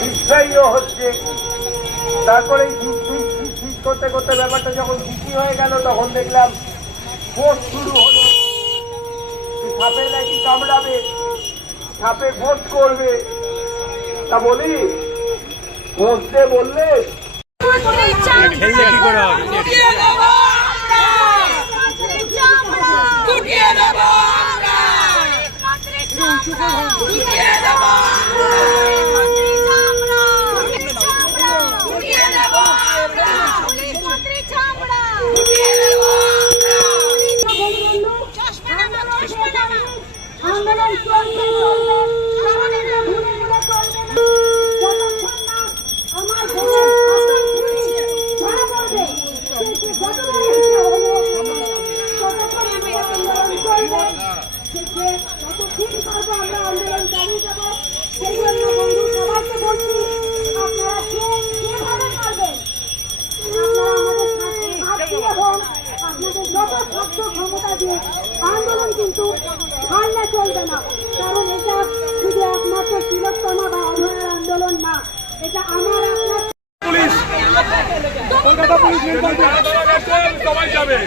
বিস্ময়ও হচ্ছে। তারপরে করতে করতে ব্যাপারটা যখন বিক্রি হয়ে গেল তখন দেখলাম ভোট শুরু হলো। সাপে নাকি কামড়াবে, সাপে ভোট করবে। তা বলি বসতে বললে খেললে কি করে হবে? আন্দোলন চলবে চলবে, আমার ধরা পড়বে যতদিন পারবো আমরা আন্দোলন চালিয়ে যাবো। সেই জন্য বন্ধু সবাইকে বলছি, আপনারা যেভাবে পারবেন আপনারা আমাদের সাথে দিয়ে হোক, আপনাদের যত শক্ত ক্ষমতা দিয়ে আন্দোলন কিন্তু ছাড়লে চলবে না। কারণ এটা শুধু একমাত্র তিলোত্তমা বা অভয়ার আন্দোলন না, এটা আমার আপনার পুলিশ, কলকাতা পুলিশ সবাই যাবে।